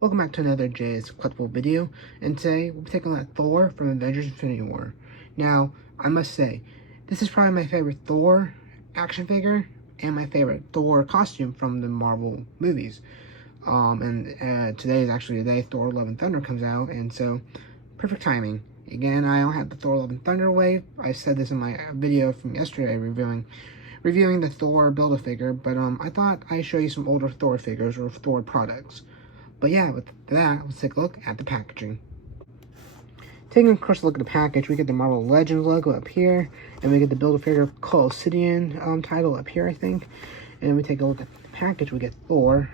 Welcome back to another Jay's Collectible video, and today we'll be taking a look at Thor from Avengers Infinity War. Now, I must say, this is probably my favorite Thor action figure, and my favorite Thor costume from the Marvel movies. Today is actually the day Thor Love and Thunder comes out, and so, perfect timing. Again, I don't have the Thor Love and Thunder wave. I said this in my video from yesterday reviewing the Thor Build-A-Figure, but I thought I'd show you some older Thor figures or Thor products. But yeah, with that, let's take a look at the packaging. Taking a closer look at the package, we get the Marvel Legends logo up here, and we get the Build-A-Figure Obsidian title up here, I think. And then we take a look at the package, we get Thor.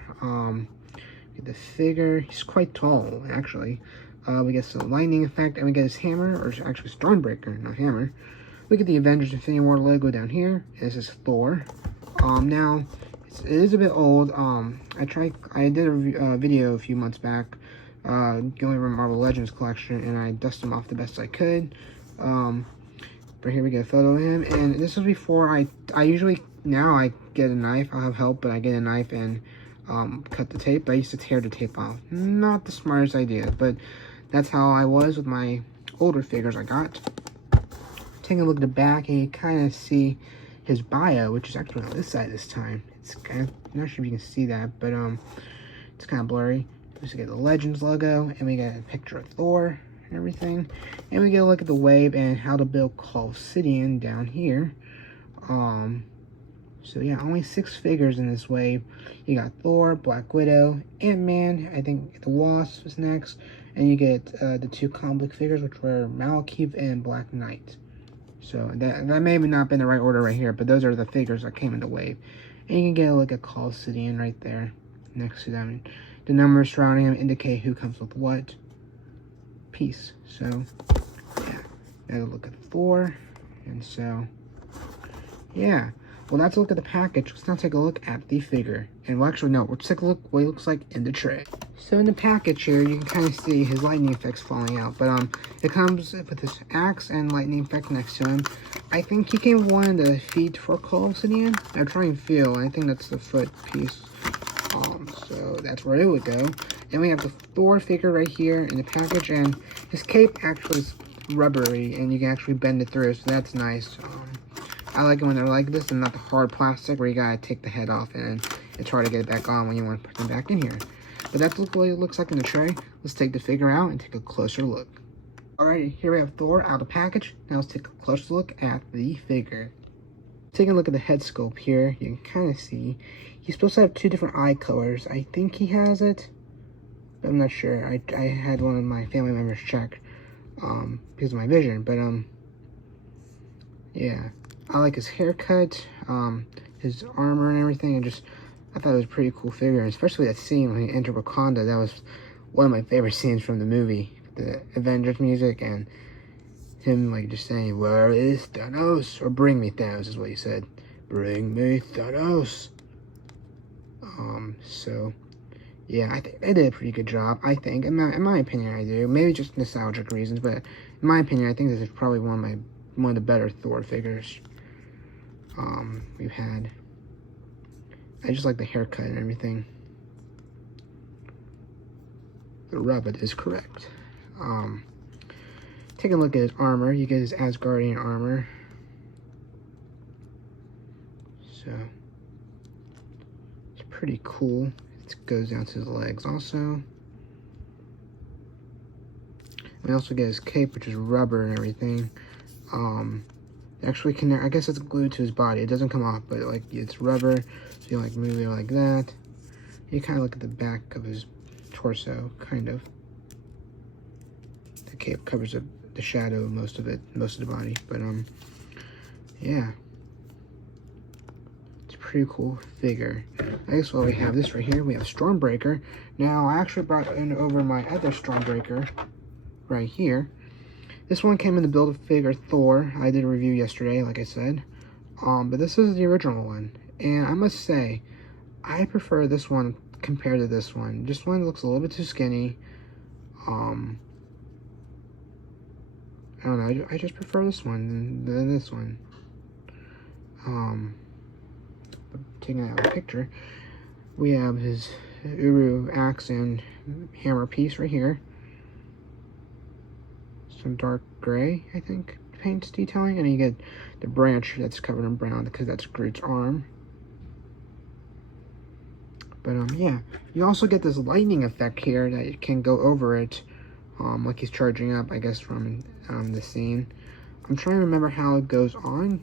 Get the figure, he's quite tall, actually. We get some lightning effect, and we get his hammer, or actually Stormbreaker, not hammer. We get the Avengers Infinity War logo down here, and this is Thor. Now, it is a bit old. I did a video a few months back going over Marvel Legends collection, and I dusted them off the best I could. But here we get a photo of him, and this was before I usually, now I get a knife. I'll have help, but I get a knife and cut the tape. But I used to tear the tape off. Not the smartest idea, but that's how I was with my older figures I got. Taking a look at the back, and you kind of see his bio, which is actually on this side this time. It's kind of, I'm not sure if you can see that, but it's kind of blurry. We get the Legends logo, and we get a picture of Thor and everything, and we get a look at the wave and how to build Obsidian down here. So yeah, only 6 figures in this wave. You got Thor, Black Widow, Ant-Man, I think the Wasp is next, and you get the 2 comic book figures, which were Malekith and Black Knight. So that may have not been the right order right here, but those are the figures that came in the wave. And you can get a look at Obsidian right there next to them. The numbers surrounding him indicate who comes with what piece. So yeah, got a look at Thor. And so yeah, well, that's a look at the package. Let's now take a look at the figure. And well, actually, no, let's take a look what he looks like in the tray. So in the package here, you can kind of see his lightning effects falling out. But it comes with this axe and lightning effect next to him. I think he came with one of the feet for Obsidian. Now try and feel. I think that's the foot piece. So that's where it would go. And we have the Thor figure right here in the package. And his cape actually is rubbery, and you can actually bend it through. So that's nice. I like it when they're like this and not the hard plastic where you gotta take the head off and it's hard to get it back on when you want to put them back in here. But that's what it looks like in the tray. Let's take the figure out and take a closer look. Alrighty, here we have Thor out of the package. Now let's take a closer look at the figure. Taking a look at the head sculpt here, you can kind of see he's supposed to have 2 different eye colors. I think he has it, but I'm not sure. I had one of my family members check because of my vision, but yeah. I like his haircut, his armor and everything, and I thought it was a pretty cool figure, especially that scene when he entered Wakanda. That was one of my favorite scenes from the movie, the Avengers music, and him, like, just saying, "Where is Thanos?" Or, "Bring me Thanos," is what he said. "Bring me Thanos." So, yeah, I think they did a pretty good job, I think. In my opinion, I do. Maybe just nostalgic reasons, but in my opinion, I think this is probably one of the better Thor figures we've had. I just like the haircut and everything. The rabbit is correct. Take a look at his armor. You get his Asgardian armor. So it's pretty cool. It goes down to his legs also. We also get his cape, which is rubber and everything. Actually connect, I guess it's glued to his body. It doesn't come off, but like it's rubber, so you like move it like that. You kind of look at the back of his torso, kind of. The cape covers the shadow of most of the body, but yeah, it's a pretty cool figure. I guess while we have this right here, we have Stormbreaker. Now I actually brought in over my other Stormbreaker right here. This one came in the Build-A-Figure Thor. I did a review yesterday, like I said. But this is the original one. And I must say, I prefer this one compared to this one. This one looks a little bit too skinny. I don't know, I just prefer this one than this one. Taking out a picture, we have his Uru axe and hammer piece right here. Some dark gray, I think, paint detailing, and you get the branch that's covered in brown because that's Groot's arm. But yeah, you also get this lightning effect here that you can go over it, like he's charging up, I guess, from the scene. I'm trying to remember how it goes on.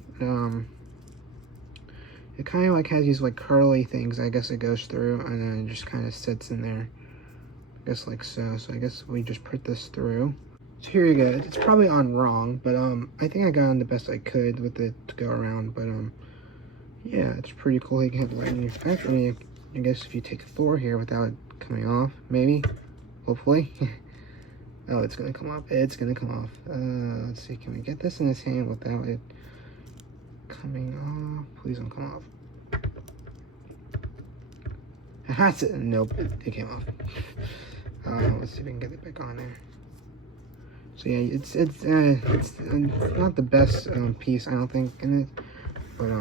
It kind of like has these like curly things, I guess it goes through, and then it just kind of sits in there. I guess like so. So I guess we just put this through. So here you go. It's probably on wrong, but I think I got on the best I could with it to go around. But yeah, it's pretty cool. You can have lightning effect. I mean, I guess if you take Thor here without it coming off, maybe, hopefully. Oh, it's gonna come off. It's gonna come off. Let's see. Can we get this in his hand without it coming off? Please don't come off. That's it. Nope, it came off. Let's see if we can get it back on there. So yeah, it's not the best piece, I don't think, in it, but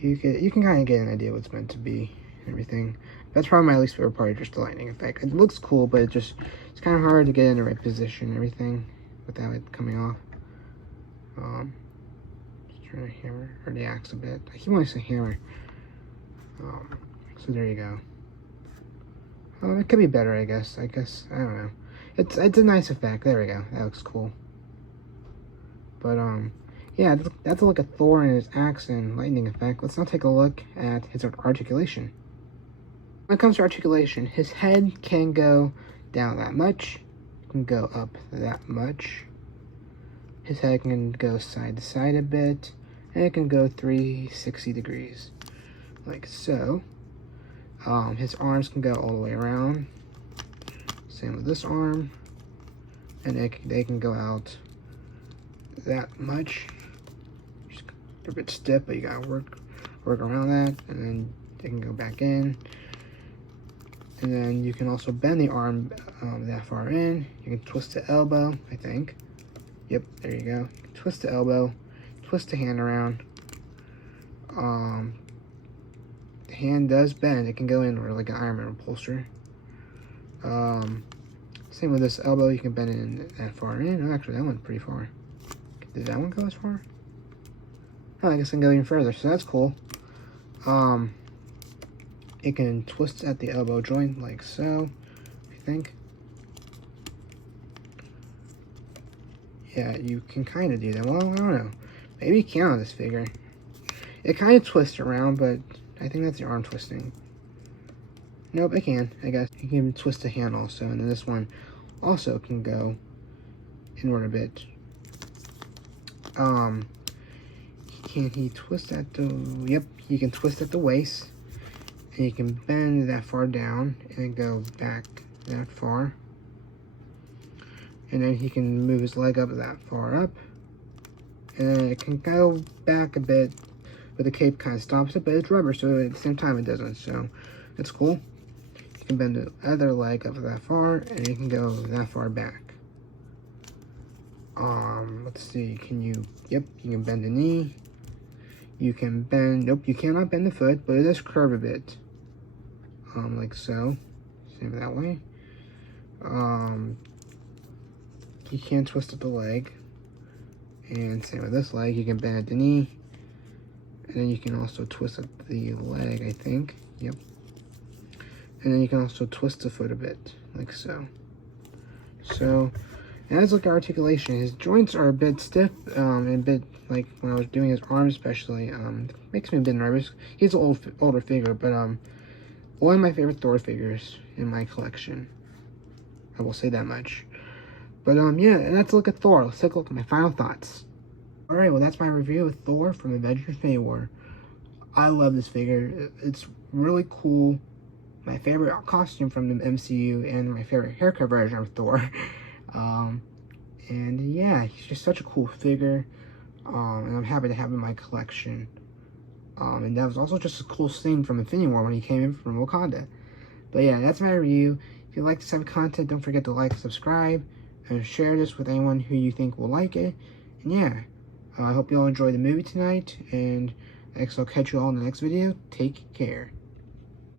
you can kind of get an idea what it's meant to be and everything. That's probably my least favorite part, just the lightning effect. It looks cool, but it's kind of hard to get in the right position and everything without it coming off. Just trying to hammer or the axe a bit. I keep wanting to say hammer. So there you go. It could be better, I guess. I don't know. It's a nice effect. There we go. That looks cool. But yeah, that's a look at Thor and his axe and lightning effect. Let's now take a look at his articulation. When it comes to articulation, his head can go down that much, can go up that much. His head can go side to side a bit, and it can go 360 degrees, like so. His arms can go all the way around. Same with this arm, and they can go out that much. They're a bit stiff, but you gotta work around that, and then they can go back in. And then you can also bend the arm that far in. You can twist the elbow, I think. Yep, there you go. You can twist the elbow, twist the hand around. The hand does bend. It can go in or like an Iron Man upholster. Same with this elbow. You can bend it in that far in. Oh, actually, that went pretty far. Did that one go as far? Oh, I guess I can go even further. So that's cool. It can twist at the elbow joint like so, I think. Yeah, you can kind of do that. Well, I don't know. Maybe you can on this figure. It kind of twists around, but I think that's the arm twisting. Nope, it can, I guess. You can twist the hand also, and then this one also can go inward a bit. Can he twist at the... Yep, he can twist at the waist. And you can bend that far down and go back that far. And then he can move his leg up that far up. And it can go back a bit, but the cape kind of stops it, but it's rubber, so at the same time it doesn't, so it's cool. You can bend the other leg up that far, and you can go that far back. Let's see, yep, you can bend the knee. You can bend, nope, you cannot bend the foot, but it does curve a bit. Like so. Same that way. You can twist at the leg. And same with this leg, you can bend at the knee. And then you can also twist at the leg, I think. Yep. And then you can also twist the foot a bit, like so. So, as look at articulation, his joints are a bit stiff, and a bit, like, when I was doing his arms especially, makes me a bit nervous. He's an older figure, but, one of my favorite Thor figures in my collection. I will say that much. But, yeah, and that's a look at Thor. Let's take a look at my final thoughts. Alright, well, that's my review of Thor from Avengers Infinity War. I love this figure. It's really cool. My favorite costume from the MCU, and my favorite haircut version of Thor. And yeah, he's just such a cool figure. And I'm happy to have him in my collection. And that was also just a cool scene from Infinity War when he came in from Wakanda. But yeah, that's my review. If you like this type of content, don't forget to like, subscribe, and share this with anyone who you think will like it. And yeah, I hope you all enjoyed the movie tonight, and I guess I'll catch you all in the next video. Take care.